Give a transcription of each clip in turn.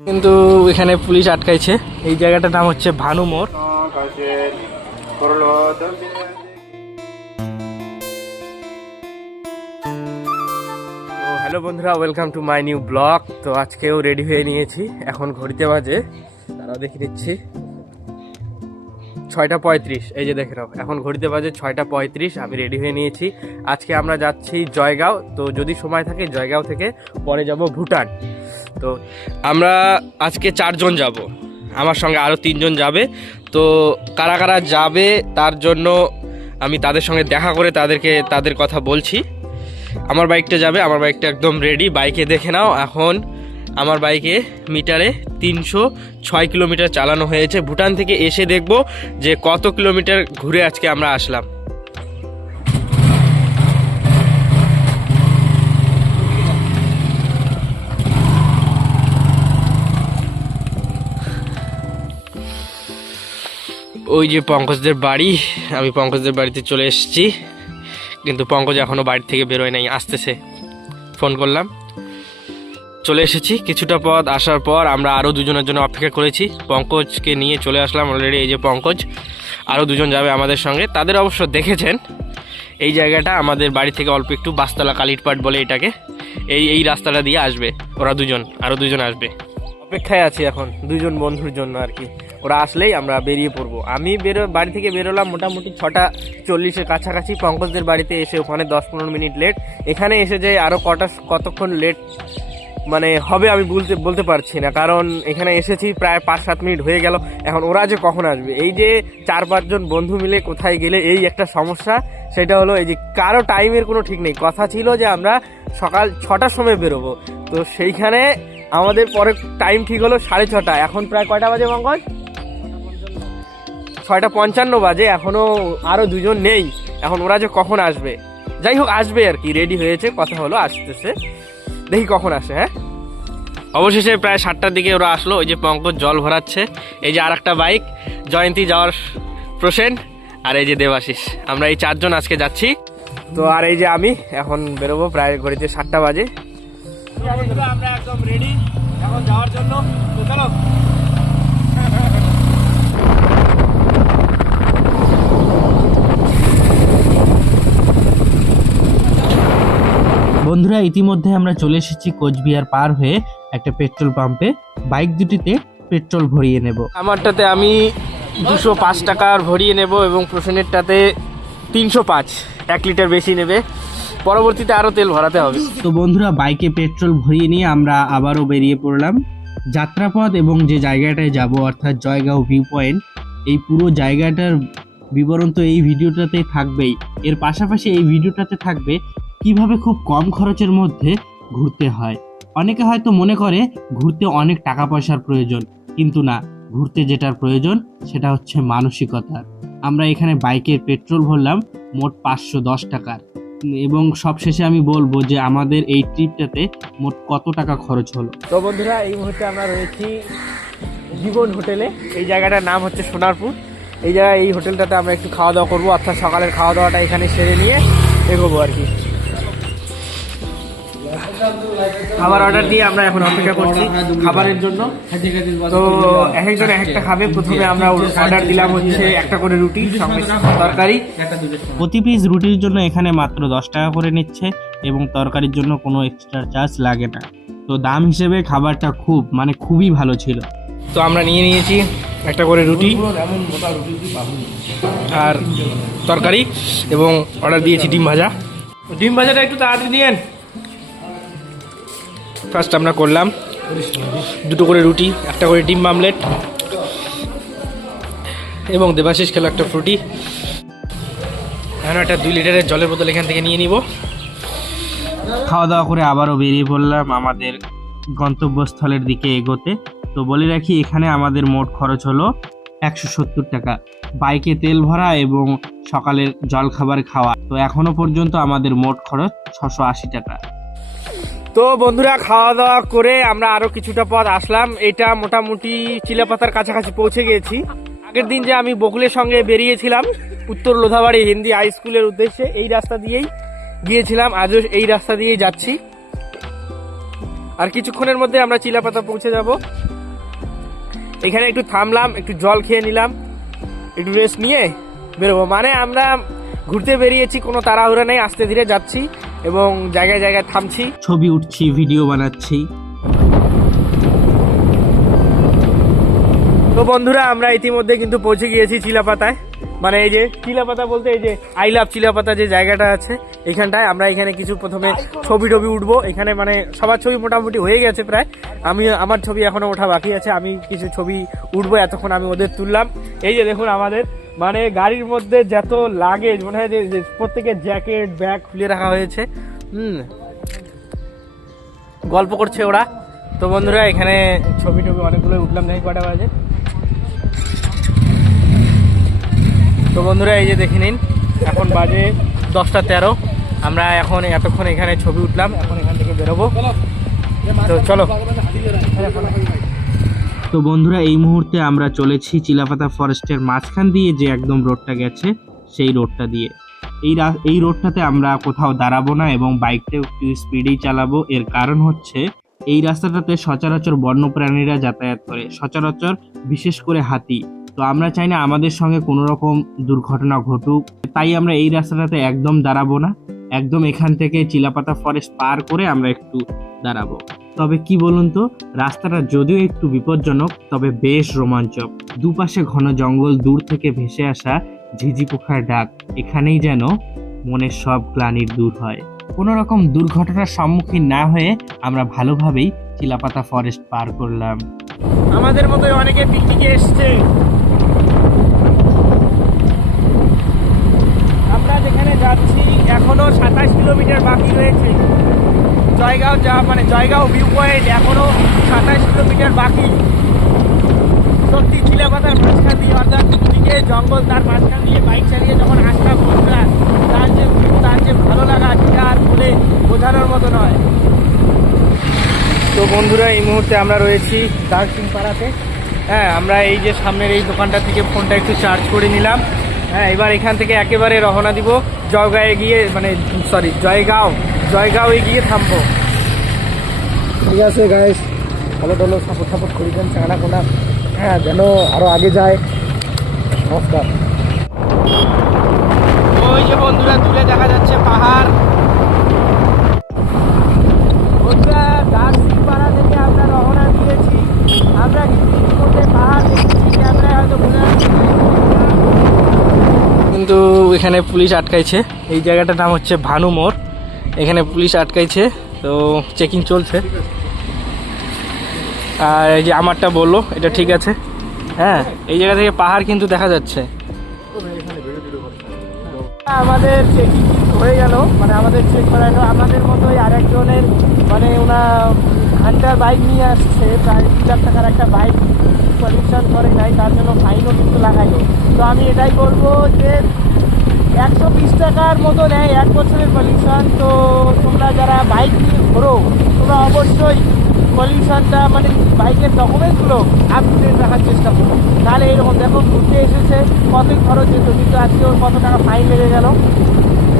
কিন্তু এখানে পুলিশ আটকাইছে। এই জায়গাটার নাম হচ্ছে ভানু মোড়। হ্যালো বন্ধুরা, welcome to my new blog. তো আজকেও রেডি হয়ে নিয়েছি। এখন ঘড়িতে বাজে, তারা দেখে নিচ্ছি 6:35। এই যে দেখে নাও, এখন ঘড়িতে বাজে 6:35। আমি রেডি হয়ে নিয়েছি। আজকে আমরা যাচ্ছি জয়গাঁও। তো যদি সময় থাকে জয়গাঁও থেকে পরে যাব ভুটান। তো আমরা আজকে 4 জন যাব, আমার সঙ্গে আরও 3 জন যাবে। তো কারা কারা যাবে তার জন্য আমি তাদের সঙ্গে দেখা করে তাদের কথা বলছি। আমার বাইকটা যাবে, আমার বাইকটা একদম রেডি। বাইকে দেখে নাও, এখন আমার বাইকে মিটারে 306 কিলোমিটার চালানো হয়েছে। ভুটান থেকে এসে দেখব যে কত কিলোমিটার ঘুরে আজকে আমরা আসলাম। ওই যে পঙ্কজদের বাড়ি, আমি পঙ্কজদের বাড়িতে চলে এসেছি, কিন্তু পঙ্কজ এখনও বাড়ি থেকে বেরোয় নাই, আসতেছে। ফোন করলাম, চলে এসেছি। কিছুটা পথ আসার পর আমরা আরও দুজনের জন্য অপেক্ষা করেছি। পঙ্কজকে নিয়ে চলে আসলাম অলরেডি। এই যে পঙ্কজ, আরও দুজন যাবে আমাদের সঙ্গে। তাদের অবশ্য দেখেছেন, এই জায়গাটা আমাদের বাড়ি থেকে অল্প একটু, বাসতলা কালিরপাট বলে এটাকে। এই রাস্তাটা দিয়ে আসবে ওরা দুজন, আরও দুজন আসবে। অপেক্ষায় আছি এখন দুজন বন্ধুর জন্য আর কি। ওরা আসলেই আমরা বেরিয়ে পড়বো। আমি বাড়ি থেকে বেরোলাম মোটামুটি 6:40-এর কাছাকাছি। পঙ্কজদের বাড়িতে এসে ওখানে 10-15 মিনিট লেট। এখানে এসে যে আরও কতক্ষণ লেট মানে হবে আমি বলতে পারছি না, কারণ এখানে এসেছি প্রায় 5-7 মিনিট হয়ে গেল। এখন ওরা যে কখন আসবে, এই যে 4-5 জন বন্ধু মিলে কোথায় গেলে এই একটা সমস্যা। সেটা হলো এই যে কারো টাইমের কোনো ঠিক নেই। কথা ছিল যে আমরা সকাল 6টার সময় বেরোবো, তো সেইখানে আমাদের পরে টাইম ঠিক হলো 6:30। এখন প্রায় কয়টা বাজে পঙ্কজ? 6:55 বাজে। এখনও আরও দুজন নেই। এখন ওরা যে কখন আসবে, যাই হোক আসবে আর কি, রেডি হয়েছে, কথা হলো আসতেছে, দেখি কখন আসে। হ্যাঁ, অবশেষে প্রায় 7টার দিকে ওরা আসলো। ওই যে পঙ্কজ জল ভরাচ্ছে। এই যে আর একটা বাইক, জয়ন্তী যাওয়ার প্রসেন, আর এই যে দেবাশিস। আমরা এই 4 জন আজকে যাচ্ছি। তো আর এই যে আমি এখন বেরোবো, প্রায় ঘড়িতে 7টা বাজে। আমরা একদম রেডি এখন যাওয়ার জন্য। তো চলো। বন্ধুরা, ইতিমধ্যে আমরা চলে এসেছি কোচবিহার পার হয়ে একটা পেট্রোল পাম্পে। বাইক দুটিতে পেট্রোল ভরিয়ে নেব। আমারটাতে আমি 205 টাকার ভরিয়ে নেব এবং প্রসেনেরটাতে 305, 1 লিটার বেশি নেবে। পরবর্তীতে আরও তেল ভরাতে হবে। তো বন্ধুরা, বাইকে পেট্রোল ভরিয়ে নিয়ে আমরা আবারও বেরিয়ে পড়লাম। যাত্রাপথ এবং যে জায়গাটায় যাব অর্থাৎ জয়গাঁও ভিউ পয়েন্ট, এই পুরো জায়গাটার বিবরণ তো এই ভিডিওটাতে থাকবেই। এর পাশাপাশি এই ভিডিওটাতে থাকবে কিভাবে খুব কম খরচের মধ্যে ঘুরতে হয়। অনেকে হয়তো মনে করে ঘুরতে অনেক টাকা পয়সার প্রয়োজন, কিন্তু না, ঘুরতে যেটার প্রয়োজন সেটা হচ্ছে মানসিকতা। আমরা এখানে বাইকের পেট্রোল ভরলাম মোট 510 টাকার, এবং সবশেষে আমি বলবো যে আমাদের এই ট্রিপটাতে মোট কত টাকা খরচ হলো। তো বন্ধুরা, এই মুহূর্তে আমরা রয়েছি জীবন হোটেলে। এই জায়গাটার নাম হচ্ছে সোনারপুর। এই হোটেলটাতে আমরা একটু খাওয়া দাওয়া করবো, অর্থাৎ সকালের খাওয়া দাওয়াটা এখানে সেরে নিয়ে এগোবো আর কি। খাবার অর্ডার দিয়ে আমরা এখন অপেক্ষা করছি খাবারের জন্য। তো এক একজন এক একটা খাবে। প্রথমে আমরা অর্ডার দিলাম হচ্ছে একটা করে রুটি, সঙ্গে তরকারি। প্রতি পিস রুটির জন্য এখানে মাত্র 10 টাকা করে নিচ্ছে, এবং তরকারির জন্য কোনো এক্সট্রা চার্জ লাগে না। তো দাম হিসেবে খাবারটা খুবই ভালো ছিল। তো আমরা নিয়ে নিয়েছি একটা করে রুটি আর তরকারি, এবং অর্ডার দিয়েছি ডিম ভাজা। ডিম ভাজাটা একটু তাড়াতাড়ি দিয়েন। ফার্স্ট আমরা করলাম 2টো করে রুটি, একটা করে ডিম আমলেট, এবং দেবাশিস খেলো একটা ফ্রুটি। এখন একটা 2 লিটারের জলের বোতল এখান থেকে নিয়ে নিব। খাওয়া দাওয়া করে আবারও বেরিয়ে পড়লাম আমাদের গন্তব্যস্থলের দিকে এগোতে। তো বলে রাখি, এখানে আমাদের মোট খরচ হলো 170 টাকা, বাইকে তেল ভরা এবং সকালের জল খাবার খাওয়া। তো এখনো পর্যন্ত আমাদের মোট খরচ 680 টাকা। তো বন্ধুরা, খাওয়া দাওয়া করে আমরা আরও কিছুটা পথ আসলাম। এটা মোটামুটি চিলাপাতার কাছাকাছি পৌঁছে গেছি। আগের দিন যে আমি বকুলের সঙ্গে বেরিয়েছিলাম উত্তর লোধাবাড়ি হিন্দি হাই স্কুলের উদ্দেশ্যে, এই রাস্তা দিয়েই গিয়েছিলাম। আজও এই রাস্তা দিয়েই যাচ্ছি। আর কিছুক্ষণের মধ্যে আমরা চিলাপাতা পৌঁছে যাব। এখানে একটু থামলাম, একটু জল খেয়ে নিলাম, একটু রেস্ট নিয়ে বেরোবো। মানে আমরা ঘুরতে বেরিয়েছি, কোনো তাড়াহুড়া নেই, আস্তে ধীরে যাচ্ছি এবং জায়গায় জায়গায় থামছি, ছবি উঠছি, ভিডিও বানাচ্ছি। তো বন্ধুরা আমরা ইতিমধ্যে কিন্তু পৌঁছে গিয়েছি চিলাপাতায়। মানে এই যে চিলাপাতা বলতে এই যে আই লাভ চিলাপাতা যে জায়গাটা আছে এখানটায় আমরা এখানে কিছু প্রথমে ছবি টবি উঠবো। এখানে মানে সবার ছবি মোটামুটি হয়ে গেছে প্রায়, আমার ছবি এখনো ওঠা বাকি আছে। আমি কিছু ছবি উঠবো, এতক্ষণ আমি ওদের তুললাম। এই যে দেখুন আমাদের মানে গাড়ির মধ্যে যত লাগেজ মনে হয় যে প্রত্যেকের জ্যাকেট ব্যাগ খুলে রাখা হয়েছে। গল্প করছে ওরা। তো বন্ধুরা এখানে ছবি টবি অনেকগুলো উঠলাম, নাকি কটা বাজে। তো বন্ধুরা এই যে দেখে নিন, এখন বাজে 10টা 13। আমরা এখন এতক্ষণ এখানে ছবি উঠলাম, এখন এখান থেকে বেরোবো। তো চলো। তো বন্ধুরা এই মুহূর্তে আমরা চলেছি চিলাপাতা ফরেস্টের মাঝখান দিয়ে যে একদম রোডটা গেছে সেই রোডটা দিয়ে। এই রোডটাতে আমরা কোথাও দাঁড়াবো না এবং বাইকটা একটু স্পিডেই চালাবো। এর কারণ হচ্ছে এই রাস্তাটাতে সচরাচর বন্যপ্রাণীরা যাতায়াত করে, সচরাচর বিশেষ করে হাতি। তো আমরা চাই না আমাদের সঙ্গে কোনো রকম দুর্ঘটনা ঘটুক, তাই আমরা এই রাস্তাটাতে একদম দাঁড়াবো না। একদম এখান থেকে চিলাপাতা ফরেস্ট পার করে আমরা একটু দাঁড়াবো। তবে কি বলুন তো, রাস্তাটা যদিও একটু বিপজ্জনক তবে বেশ রোমাঞ্চক। দুপাশে ঘন জঙ্গল, দূর থেকে ভেসে আসা ঝিঝি পোকার ডাক, এখানেই যেন মনের সব গ্লানির দূর হয়। কোনো রকম দুর্ঘটনার সম্মুখীন না হয়ে আমরা ভালোভাবেই চিলাপাতা ফরেস্ট পার করলাম। আমাদের মতো অনেকে পিকনিকে এসছে। আমরা যেখানে যাচ্ছি এখনো 27 কিলোমিটার বাকি রয়েছে। জয়গাঁও ভিউ পয়েন্ট এখনো 27 কিলোমিটার বাকি। সত্যি চিলাপাতার মাঝখান দিয়ে, অর্থাৎ দিকে জঙ্গল, তার মাঝখান দিয়ে বাইক চালিয়ে যখন আসলাম বন্ধুরা, তার যে ভালো লাগা সেটা আর বলে বোঝানোর মতো নয়। তো বন্ধুরা এই মুহূর্তে আমরা রয়েছি দার্জিলিং পাড়াতে। হ্যাঁ, আমরা এই যে সামনের এই দোকানটা থেকে ফোনটা একটু চার্জ করে নিলাম। হ্যাঁ, এবার এখান থেকে একেবারে রওনা দিব জয়গাঁও গিয়ে থামবো। ঠিক আছে গাইস, ভালো সাপোর্ট করে দেন চাঁড়া কোনা, হ্যাঁ, যেন আরো আগে যায়। নমস্কার। ওই যে বন্ধুরা দূরে দেখা যাচ্ছে পাহাড়। বন্ধুরা দার্জিলিং পাড়া থেকে আমরা রওনা দিয়েছি। আমরা কিন্তু পাহাড় দেখেছি, ক্যামেরায় হয়তো বোঝা যাচ্ছে কিন্তু এখানে পুলিশ আটকাইছে। এই জায়গাটার নাম হচ্ছে ভানু মোড়। এখানে পুলিশ আটকাইছে, তো চেকিং চলছে। আর এই যে আমারটা বললো এটা ঠিক আছে। হ্যাঁ, এই জায়গা থেকে পাহাড় কিন্তু দেখা যাচ্ছে। আমাদের চেকিং হয়ে গেল, মানে আমাদের চেক করানো। আমাদের মতোই আরেকজনের মানে হান্টার বাইক নিয়ে আসছে, প্রায় 2 লাখ টাকার একটা বাইক পলিউশন করে নাই, তার জন্য ফাইনও কিন্তু লাগাইলো। তো আমি এটাই বলবো যে 120 টাকার মতো নেয় 1 বছরের পলিউশন। তো তোমরা যারা বাইক নিয়ে ঘোরো তোমরা অবশ্যই পলিউশনটা মানে বাইকের ডকুমেন্টসগুলো আপ টু ডেট রাখার চেষ্টা করো। তাহলে এরকম দেখো ঘুরতে এসেছে, কতই খরচ যেত, কিন্তু আজকে ওর কত টাকা ফাইন লেগে গেল।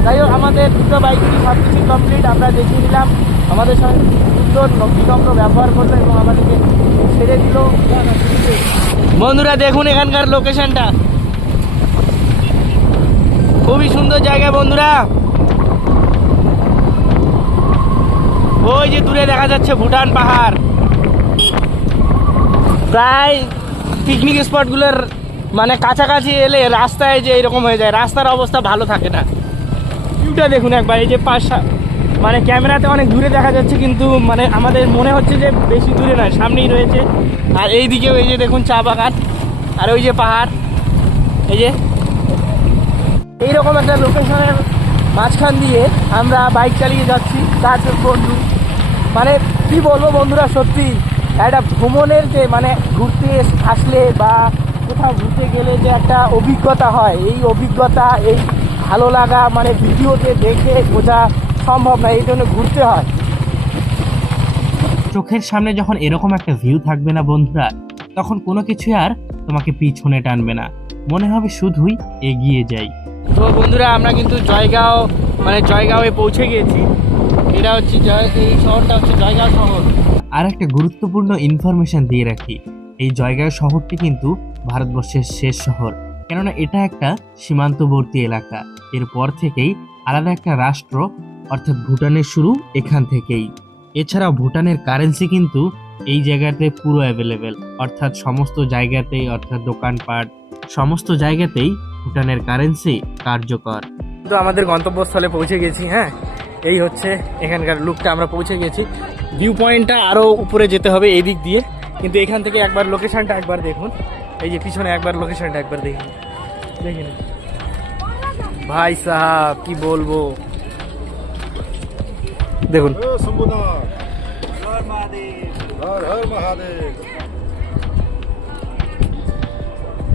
যাই হোক, আমাদের দুটো বাইকই সব কিছু কমপ্লিট। আমরা দেখিয়ে নিলাম, আমাদের সঙ্গে সুন্দর বিনম্র ব্যবহার করলো এবং আমাদেরকে ছেড়ে দিল। বন্ধুরা দেখুন এখানকার লোকেশনটা, খুবই সুন্দর জায়গা বন্ধুরা। ওই যে দূরে দেখা যাচ্ছে ভুটান পাহাড়। প্রায় পিকনিক স্পটগুলোর মানে কাছাকাছি এলে রাস্তায় যে এরকম হয়ে যায়, রাস্তার অবস্থা ভালো থাকে না। ভিউটা দেখুন একবার, এই যে মানে ক্যামেরাতে অনেক দূরে দেখা যাচ্ছে, কিন্তু মানে আমাদের মনে হচ্ছে যে বেশি দূরে নয়, সামনেই রয়েছে। আর এই দিকেও এই যে দেখুন চা বাগান, আর ওই যে পাহাড়। এই যে এইরকম একটা লোকেশনের মাঝখান দিয়ে আমরা বাইক চালিয়ে যাচ্ছি। তার বন্ধু মানে কি বলবো বন্ধুরা, সত্যি একটা ভ্রমণের যে মানে ঘুরতে আসলে বা কোথাও ঘুরতে গেলে যে একটা অভিজ্ঞতা হয়, এই অভিজ্ঞতা, এই ভালো লাগা মানে ভিডিওতে দেখে বোঝা সম্ভব না, এই জন্য ঘুরতে হয়। চোখের সামনে যখন এরকম একটা ভিউ থাকবে না বন্ধুরা, তখন কোনো কিছু আর তোমাকে পিছনে টানবে না, মনে হবে শুধুই এগিয়ে যাই। তো বন্ধুরা আমরা কিন্তু জয়গাঁওয়ে পৌঁছে গিয়েছি। এটা হচ্ছে এই শহরটা হচ্ছে জয়গাঁও শহর। আর একটা গুরুত্বপূর্ণ ইনফরমেশন দিয়ে রাখি, এই জয়গাঁও শহরটি কিন্তু ভারতবর্ষের শেষ শহর, কেননা এটা একটা সীমান্তবর্তী এলাকা। এরপর থেকেই আলাদা একটা রাষ্ট্র অর্থাৎ ভুটানের শুরু এখান থেকেই। এছাড়াও ভুটানের কারেন্সি কিন্তু এই জায়গাতে পুরো অ্যাভেলেবেল, অর্থাৎ সমস্ত জায়গাতেই, অর্থাৎ দোকানপাট সমস্ত জায়গাতেই ভুটানের কারেন্সি কার্যকর। তো আমাদের গন্তব্যস্থলে পৌঁছে গেছি। হ্যাঁ, এই হচ্ছে এখানকার লুকটা, আমরা পৌঁছে গেছি। ভিউ পয়েন্টটা আরও উপরে যেতে হবে এই দিক দিয়ে, কিন্তু এখান থেকে একবার লোকেশনটা একবার দেখুন, এই যে পিছনে একবার লোকেশনটা একবার দেখুন, দেখুন ভাই সাহাব কি বলবো, দেখুন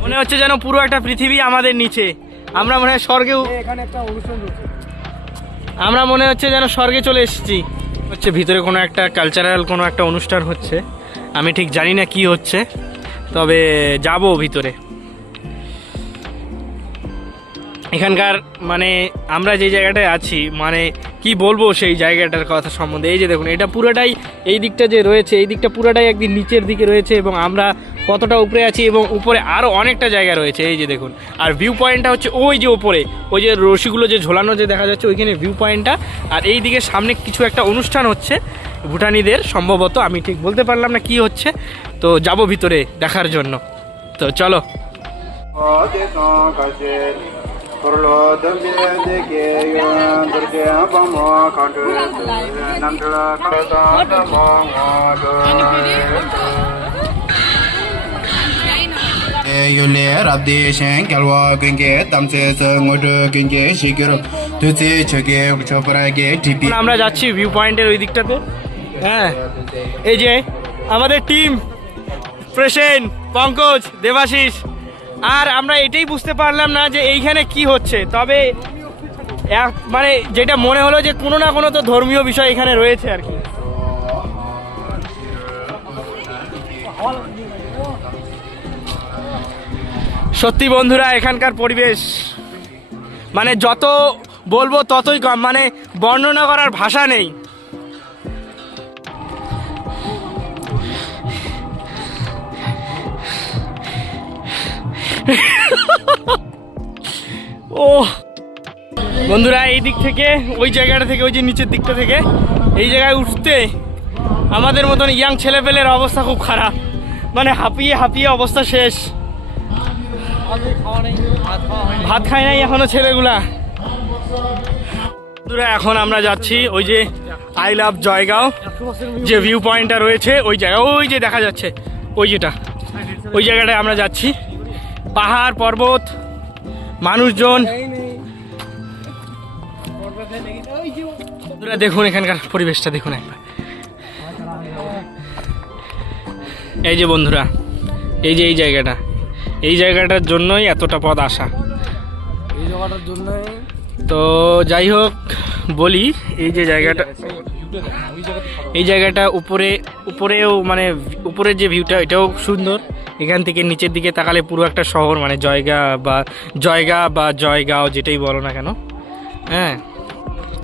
মনে হচ্ছে যেন পুরো একটা পৃথিবী আমাদের নিচে। আমরা মনে হয় স্বর্গেও, এখানে একটা অনুষ্ঠান হচ্ছে, আমরা মনে হচ্ছে যেন স্বর্গে চলে এসেছি। হচ্ছে ভিতরে কোনো একটা কালচারাল কোনো একটা অনুষ্ঠান হচ্ছে, আমি ঠিক জানি না কি হচ্ছে, তবে যাব ভিতরে। এখানকার মানে আমরা যে জায়গাটায় আছি, মানে কি বলবো সেই জায়গাটার কথা সম্বন্ধে। এই যে দেখুন, এটা পুরোটাই এই দিকটা যে রয়েছে, এই দিকটা পুরোটাই একদিন নিচের দিকে রয়েছে, এবং আমরা কতটা উপরে আছি, এবং উপরে আরও অনেকটা জায়গা রয়েছে। এই যে দেখুন, আর ভিউ পয়েন্টটা হচ্ছে ওই যে ওপরে, ওই যে রশিগুলো যে ঝোলানো যে দেখা যাচ্ছে, ওইখানে ভিউ পয়েন্টটা। আর এই দিকে সামনে কিছু একটা অনুষ্ঠান হচ্ছে ভুটানিদের, সম্ভবত, আমি ঠিক বলতে পারলাম না কি হচ্ছে। তো যাব ভিতরে দেখার জন্য, তো চলো। Yule rabdi shen kalwa genge tamse ngodo genge shikiro tutsi choge chopra ge tipi এখন আমরা যাচ্ছি ভিউ পয়েন্টের ওই দিকটাতে। হ্যাঁ, এই যে আমাদের টিম, প্রেসেন, পঙ্কজ, দেবাশিস, আর আমরা এটাই বুঝতে পারলাম না যে এইখানে কি হচ্ছে, তবে মানে যেটা মনে হলো যে কোনো না কোনো তো ধর্মীয় বিষয় এখানে রয়েছে আর কি। সত্যি বন্ধুরা, এখানকার পরিবেশ মানে যত বলবো ততই কম, মানে বর্ণনা করার ভাষা নেই। ও বন্ধুরা, এই দিক থেকে ওই জায়গাটা থেকে, ওই যে নিচের দিকটা থেকে এই জায়গায় উঠতে আমাদের মতন ইয়াং ছেলেপেলের অবস্থা খুব খারাপ, মানে হাঁপিয়ে হাঁপিয়ে অবস্থা শেষ। ভাত খায় নাই এখনো ছেলেগুলা। বন্ধুরা, এখন আমরা যাচ্ছি ওই যে আই লাভ জয়গাঁও যে ভিউ পয়েন্টটা রয়েছে, ওই জায়গা, ওই যে দেখা যাচ্ছে ওই যেটা, ওই জায়গাটায় আমরা যাচ্ছি। পাহাড় পর্বত, মানুষজন, দেখুন এখানকার পরিবেশটা দেখুন একবার। এই যে বন্ধুরা, এই যে এই জায়গাটার জন্যই এতটা পথ আসা, এই জায়গাটার জন্যই। তো যাই হোক বলি, এই যে জায়গাটা, এই জায়গাটা উপরেও মানে উপরের যে ভিউটা, এটাও সুন্দর। এখান থেকে নিচের দিকে তাকালে পুরো একটা শহর, মানে জয়গা বা জয়গাঁও যেটাই বলো না কেন। হ্যাঁ,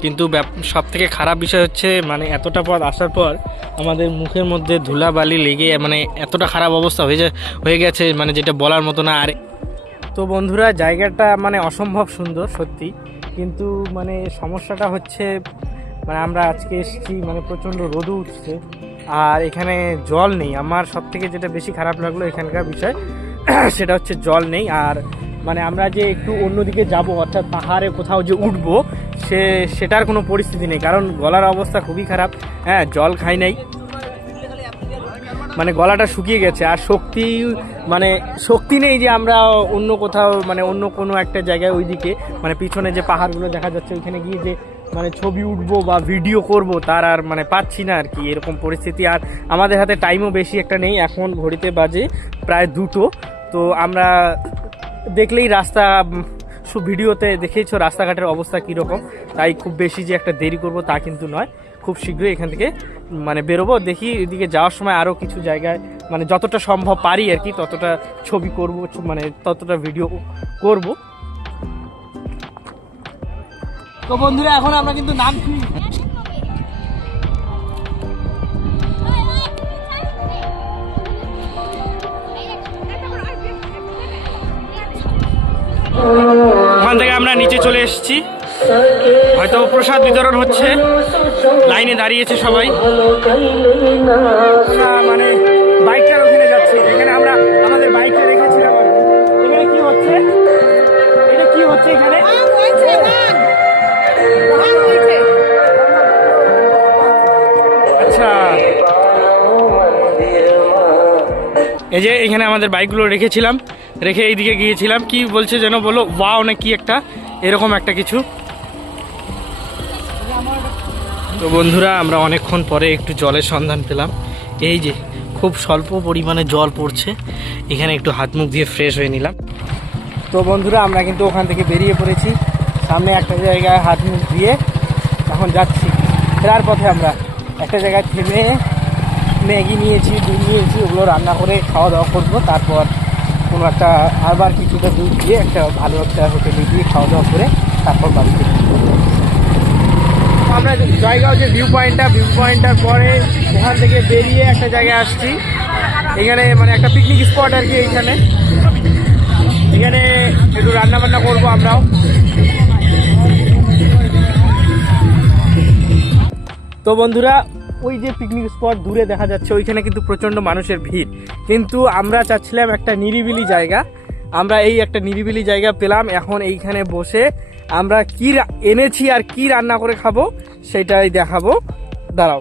কিন্তু সব থেকে খারাপ বিষয় হচ্ছে মানে এতটা পথ আসার পর আমাদের মুখের মধ্যে ধুলাবালি লেগে মানে এতটা খারাপ অবস্থা হয়ে গেছে, মানে যেটা বলার মতো না। আর তো বন্ধুরা, জায়গাটা মানে অসম্ভব সুন্দর সত্যি, কিন্তু মানে সমস্যাটা হচ্ছে মানে আমরা আজকে এসেছি, মানে প্রচণ্ড রোদ উঠছে, আর এখানে জল নেই। আমার সব থেকে যেটা বেশি খারাপ লাগলো এখানকার বিষয় সেটা হচ্ছে জল নেই। আর মানে আমরা যে একটু অন্যদিকে যাব, অর্থাৎ পাহাড়ে কোথাও যে উঠবো, সেটার কোনো পরিস্থিতি নেই, কারণ গলার অবস্থা খুবই খারাপ। হ্যাঁ, জল খাই নাই, মানে গলাটা শুকিয়ে গেছে, আর শক্তি নেই যে আমরা অন্য কোথাও, মানে অন্য কোনো একটা জায়গায় ওইদিকে, মানে পিছনে যে পাহাড়গুলো দেখা যাচ্ছে ওইখানে গিয়ে যে মানে ছবি উঠবো বা ভিডিও করব, তার আর মানে পাচ্ছি না আর কি, এরকম পরিস্থিতি। আর আমাদের হাতে টাইমও বেশি একটা নেই, এখন ঘড়িতে বাজে প্রায় 2টো। তো আমরা দেখলেই রাস্তা, ভিডিওতে দেখেইছো রাস্তাঘাটের অবস্থা কীরকম, তাই খুব বেশি যে একটা দেরি করব তা কিন্তু নয়, খুব শীঘ্রই এখান থেকে মানে বেরোবো। দেখি এদিকে যাওয়ার সময় আরও কিছু জায়গায় মানে যতটা সম্ভব পারি আর কি, ততটা ছবি করব, মানে ততটা ভিডিও করব। তো বন্ধুরা, এখন আমরা কিন্তু নামছি। নিচে চলে এসেছি, হয়তো প্রসাদ বিতরণ হচ্ছে, লাইনে দাঁড়িয়েছে সবাই। মানে বাইকটার ওখানে যাচ্ছি, এখানে আমরা আমাদের বাইকটা রেখেছিলাম। এখানে কি হচ্ছে, এটা কি হচ্ছে এখানে? আচ্ছা, এই যে এখানে আমাদের বাইকগুলো রেখেছিলাম, রেখে এইদিকে গিয়েছিলাম। কি বলছে যেন, বলো ওয়াও না কি একটা এরকম একটা কিছু। তো বন্ধুরা, আমরা অনেকক্ষণ পরে একটু জলের সন্ধান পেলাম। এই যে খুব স্বল্প পরিমাণে জল পড়ছে, এখানে একটু হাত মুখ দিয়ে ফ্রেশ হয়ে নিলাম। তো বন্ধুরা, আমরা কিন্তু ওখান থেকে বেরিয়ে পড়েছি, সামনে একটা জায়গায় হাত মুখ দিয়ে এখন যাচ্ছি। ফেরার পথে আমরা একটা জায়গায় থেমে ম্যাগি নিয়েছি, দুধ নিয়েছি, ওগুলো রান্না করে খাওয়া দাওয়া করবো। তারপর কোনো একটা আবার কিছুটা দুধ দিয়ে একটা ভালো একটা হোটেলে গিয়ে খাওয়া দাওয়া করে তারপর বাড়িতে। আমরা জয়গাঁও যে ভিউ পয়েন্টটার পরে ওখান থেকে বেরিয়ে একটা জায়গায় আসছি। এখানে মানে একটা পিকনিক স্পট আর কি। এখানে একটু রান্না বান্না করবো আমরাও। তো বন্ধুরা, ওই যে পিকনিক স্পট দূরে দেখা যাচ্ছে, ওইখানে কিন্তু প্রচণ্ড মানুষের ভিড়। কিন্তু আমরা চাচ্ছিলাম একটা নিরিবিলি জায়গা, আমরা এই একটা নিরিবিলি জায়গা পেলাম। এখন এইখানে বসে আমরা কি এনেছি আর কি রান্না করে খাবো সেটাই দেখাবো। দাঁড়াও,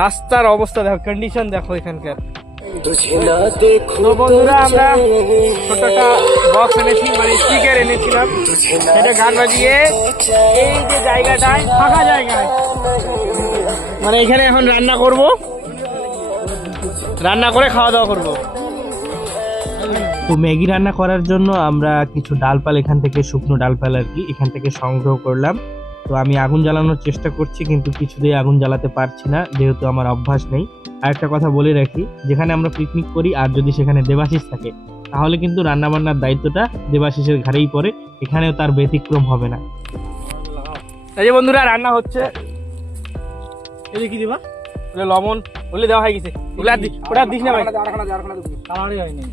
রাস্তার অবস্থা দেখো, কন্ডিশন দেখো এখানকার। তো বন্ধুরা, আমরা ছোট একটা বক্স এনেছি, মানে স্পিকার এনেছিলাম, সেটা গান বাজিয়ে এই যে জায়গাটায়, ফাঁকা জায়গায়, মানে এখানে এখন রান্না করব, রান্না করে খাওয়া দাওয়া করব। তো ম্যাগি রান্না করার জন্য আমরা কিছু ডালপাল এখান থেকে, শুকনো ডালপাল আর কি, এখান থেকে সংগ্রহ করলাম। তো আমি আগুন জ্বালানোর চেষ্টা করছি, কিন্তু কিছুতেই আগুন জ্বালাতে পারছি না, যেহেতু আমার অভ্যাস নেই। আর একটা কথা বলে রাখি, যেখানে আমরা পিকনিক করি আর যদি সেখানে দেবাশিস থাকে, তাহলে কিন্তু রান্নাবান্নার দায়িত্বটা দেবাশিসের ঘাড়েই পড়ে, এখানেও তার ব্যতিক্রম হবে না। এই যে বন্ধুরা, রান্না হচ্ছে। এই যে কি দিবা, লবণ বলে দেওয়া হয়ে গেছে, ওটা দিস না ভাই, কালারই হয়নি।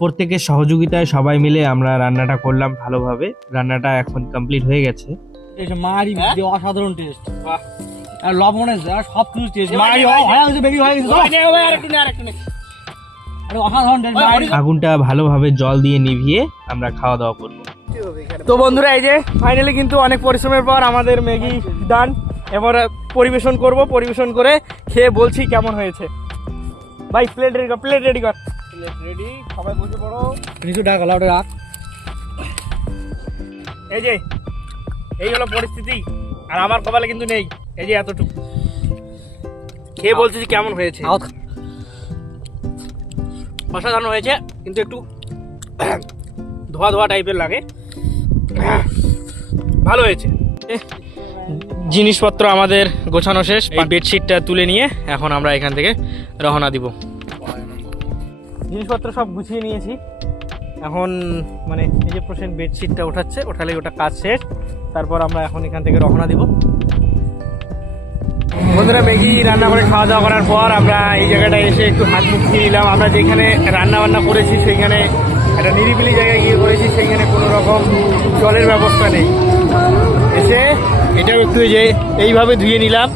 প্রত্যেকের সহযোগিতায় সবাই মিলে আমরা রান্নাটা করলাম ভালোভাবে। রান্নাটা এখন কমপ্লিট হয়ে গেছে। মারি অসাধারণ টেস্ট, আর লবণের সব কিছু টেস্ট, মারি বেবি হয়ে গেছে, অসাধারণ টেস্ট। আগুনটা ভালোভাবে জল দিয়ে নিভিয়ে আমরা খাওয়া দাওয়া করবো। তো বন্ধুরা, এই যে ফাইনালি কিন্তু অনেক পরিশ্রমের পর আমাদের ম্যাগি ডান। এবার পরিবেশন করব, পরিবেশন করে খেয়ে বলছি কেমন হয়েছে। ভাই প্লেট রেডি কর, প্লেট রেডি কর, প্লেট রেডি, সবাই বসে পড়ো। কিছু ডাক লাউডে রাখ। এই যে এই হলো পরিস্থিতি, আর আমার কপালে কিন্তু নেই। এই যে এতটুকু খেয়ে বলছি কেমন হয়েছে। অসাধারণ হয়েছে, কিন্তু একটু ধোয়া ধোয়া টাইপের লাগে, ভালো হয়েছে। জিনিসপত্র আমাদের গোছানো শেষ, এই বেডশিটটা তুলে নিয়ে এখন আমরা এখান থেকে রওনা দিব। জিনিসপত্র সব গুছিয়ে নিয়েছি, এখন মানে এই যে প্রসেন্ট বেডশিটটা ওঠাচ্ছে, ওঠালেই ওটা কাজ শেষ। তারপর আমরা এখন এখান থেকে রওনা দিব। বন্ধুরা, ম্যাগি রান্না করে খাওয়া দাওয়া করার পর আমরা এই জায়গাটায় এসে একটু হাত মুখ খেয়ে নিলাম। আমরা যেখানে রান্না বান্না করেছি সেইখানে একটা নিরিবিলি জায়গায় গিয়ে করেছি, সেইখানে কোনো রকম জলের ব্যবস্থা নেই। এসে এটাও একটু যে এইভাবে ধুয়ে নিলাম।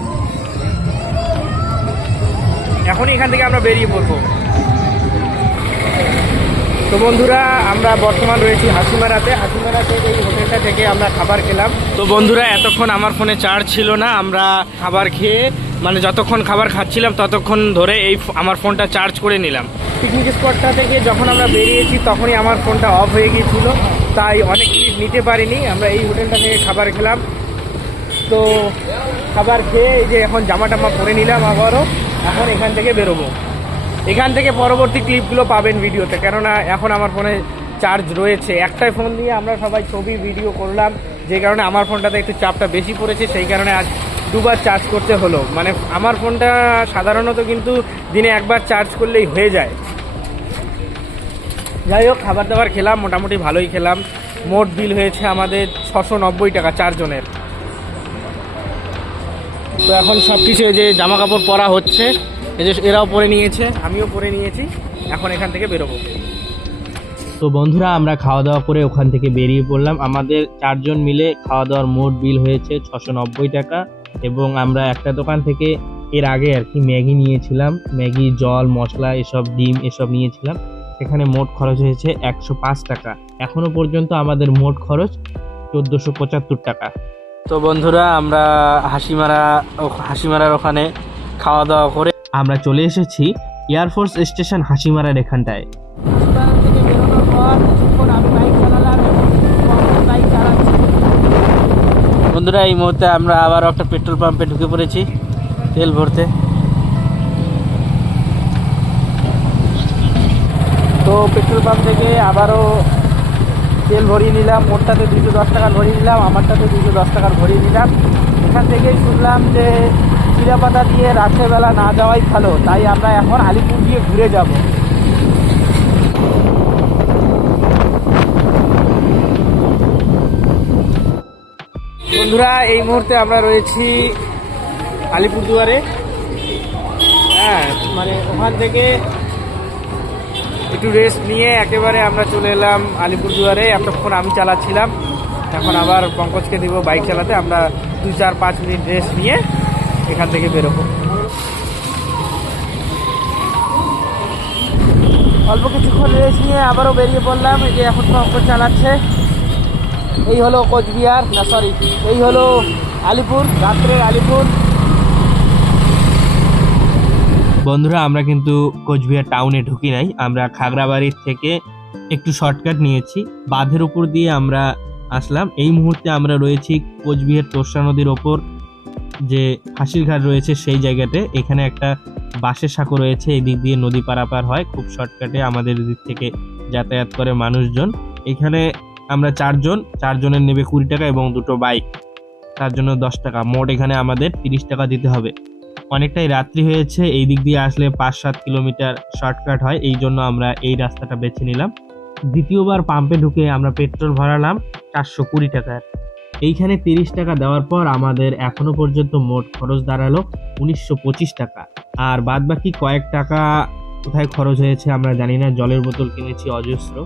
এখনই এখান থেকে আমরা বেরিয়ে পড়বো। তো বন্ধুরা, আমরা বর্তমান রয়েছি হাসিমারাতে। হাসিমারাতে এই হোটেলটা থেকে আমরা খাবার খেলাম। তো বন্ধুরা, এতক্ষণ আমার ফোনে চার্জ ছিল না, আমরা খাবার খেয়ে মানে যতক্ষণ খাবার খাচ্ছিলাম ততক্ষণ ধরে এই আমার ফোনটা চার্জ করে নিলাম। পিকনিক স্পটটা থেকে যখন আমরা বেরিয়েছি তখনই আমার ফোনটা অফ হয়ে গিয়েছিল, তাই অনেক ক্লিপ নিতে পারিনি। আমরা এই হোটেলটা থেকে খাবার খেলাম। তো খাবার খেয়ে এই যে এখন জামা টামা পরে নিলাম আবারও। এখন এখান থেকে বেরোবো। এখান থেকে পরবর্তী ক্লিপগুলো পাবেন ভিডিওতে, কেননা এখন আমার ফোনে চার্জ রয়েছে। একটাই ফোন দিয়ে আমরা সবাই ছবি ভিডিও করলাম, যে কারণে আমার ফোনটাতে একটু চাপটা বেশি পড়েছে, সেই কারণে আজ দুবার চার্জ করতে হলো। মানে আমার ফোনটা সাধারণত কিন্তু দিনে একবার চার্জ করলেই হয়ে যায়। যাই হোক, খাবার দাবার খেলাম, মোটামুটি ভালোই খেলাম। মোট বিল হয়েছে আমাদের 690 টাকা 4 জনের। তো এখন সব কিছু এই যে জামা কাপড় পরা হচ্ছে, এই যে এরাও পরে নিয়েছে, আমিও পরে নিয়েছি। এখন এখান থেকে বেরোবো। তো বন্ধুরা আমরা খাওয়া দাওয়া করে ওখান থেকে বেরিয়ে পড়লাম। আমাদের 4 জন মিলে খাওয়া দাওয়ার মোট বিল হয়েছে 690 টাকা। এবং আমরা একটা দোকান থেকে এর আগে আর কি ম্যাগি নিয়েছিলাম, ম্যাগি, জল, মশলা, এসব ডিম এসব নিয়েছিলাম। সেখানে মোট খরচ হয়েছে 105 টাকা। এখনো পর্যন্ত আমাদের মোট খরচ 1475 টাকা। তো বন্ধুরা আমরা হাসিমারার ওখানে খাওয়া দাওয়া করে আমরা চলে এসেছি এয়ারফোর্স স্টেশন হাসিমারার এখানটায়। থেকে বেরোনোর পর কিছুক্ষণ আমি বাইক চালালাম এবং বাইক চালাচ্ছি। বন্ধুরা এই মুহূর্তে আমরা আবার একটা পেট্রোল পাম্পে ঢুকে পড়েছি তেল ভরতে। তো পেট্রোল পাম্প থেকে আবারও তেল ভরিয়ে নিলাম। মোটটাতে 210 টাকার ভরিয়ে নিলাম, আমারটাতে 210 টাকার ভরিয়ে নিলাম। এখান থেকেই শুনলাম যে চিরাপাতা দিয়ে রাত্রেবেলা না যাওয়াই ভালো, তাই আমরা এখন আলিপুর দিয়ে ঘুরে যাব। বন্ধুরা এই মুহূর্তে আমরা রয়েছি আলিপুরদুয়ারে। হ্যাঁ, মানে ওখান থেকে একটু রেস্ট নিয়ে একেবারে আমরা চলে এলাম আলিপুরদুয়ারে। এতক্ষণ আমি চালাচ্ছিলাম, এখন আবার পঙ্কজকে দিব বাইক চালাতে। আমরা 2-4-5 মিনিট রেস্ট নিয়ে এখান থেকে বেরোবো। অল্প কিছুক্ষণ রেস্ট নিয়ে আবারও বেরিয়ে পড়লাম। এই যে এখন পঙ্কজ চালাচ্ছে। এই হলো কোচবিহার, না সরি, এই হলো আলিপুর, রাত্রের আলিপুর। বন্ধুরা আমরা কিন্তু কোচবিহার টাউনে ঢুকি নাই, আমরা খাগড়াবাড়ির থেকে একটু শর্টকাট নিয়েছি, বাঁধের উপর দিয়ে আমরা আসলাম। এই মুহূর্তে আমরা রয়েছি কোচবিহার তোরসা নদীর ওপর যে ফাঁসির ঘাট রয়েছে সেই জায়গাতে। এখানে একটা বাঁশের সাঁকো রয়েছে, এই দিক দিয়ে নদী পারাপার হয় খুব শর্টকাটে, আমাদের দিক থেকে যাতায়াত করে মানুষজন। এখানে আমরা 4 জন, 4 জনের নেবে 20 টাকা এবং 2টো বাইক, তার জন্য 10 টাকা। মোট এখানে আমাদের 30 টাকা দিতে হবে। অনেকটাই রাত্রি হয়েছে, এই দিক দিয়ে আসলে 5-7 কিলোমিটার শর্টকাট হয়, এই জন্য আমরা এই রাস্তাটা বেছে নিলাম। দ্বিতীয়বার পাম্পে ঢুকে আমরা পেট্রোল ভরালাম 420 টাকার। এইখানে 30 টাকা দেওয়ার পর আমাদের এখনো পর্যন্ত মোট খরচ দাঁড়ালো 1925 টাকা। আর বাদ বাকি কয়েক টাকা কোথায় খরচ হয়েছে আমরা জানি না। জলের বোতল কিনেছি অজস্র।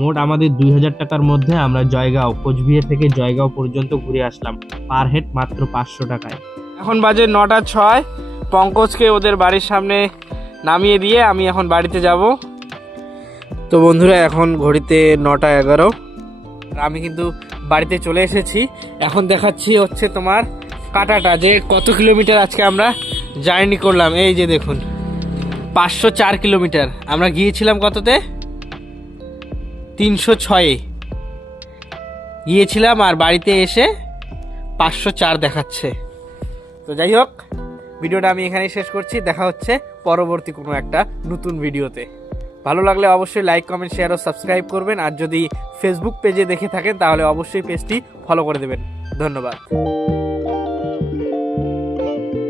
মোট আমাদের 2000 টাকার মধ্যে আমরা জয়গাঁও, কোচবিহার থেকে জয়গাঁও পর্যন্ত ঘুরে আসলাম, পার হেড মাত্র 500 টাকায়। এখন বাজে 9টা 6। পঙ্কজকে ওদের বাড়ির সামনে নামিয়ে দিয়ে আমি এখন বাড়িতে যাব। তো বন্ধুরা এখন ঘড়িতে 9টা 11। আমি কিন্তু বাড়িতে চলে এসেছি। এখন দেখাচ্ছি হচ্ছে তোমার কাটাটা, যে কত কিলোমিটার আজকে আমরা জার্নি করলাম। এই যে দেখুন 504 কিলোমিটার। আমরা গিয়েছিলাম কততে? 306-এ গিয়েছিলাম, আর বাড়িতে এসে 504 দেখাচ্ছে। তো যাই হোক, ভিডিওটা আমি এখানেই শেষ করছি। দেখা হচ্ছে পরবর্তী কোনো একটা নতুন ভিডিওতে। ভালো লাগলে অবশ্যই লাইক, কমেন্ট, শেয়ার ও সাবস্ক্রাইব করবেন। আর যদি ফেসবুক পেজে দেখে থাকেন তাহলে অবশ্যই পেজটি ফলো করে দেবেন। ধন্যবাদ।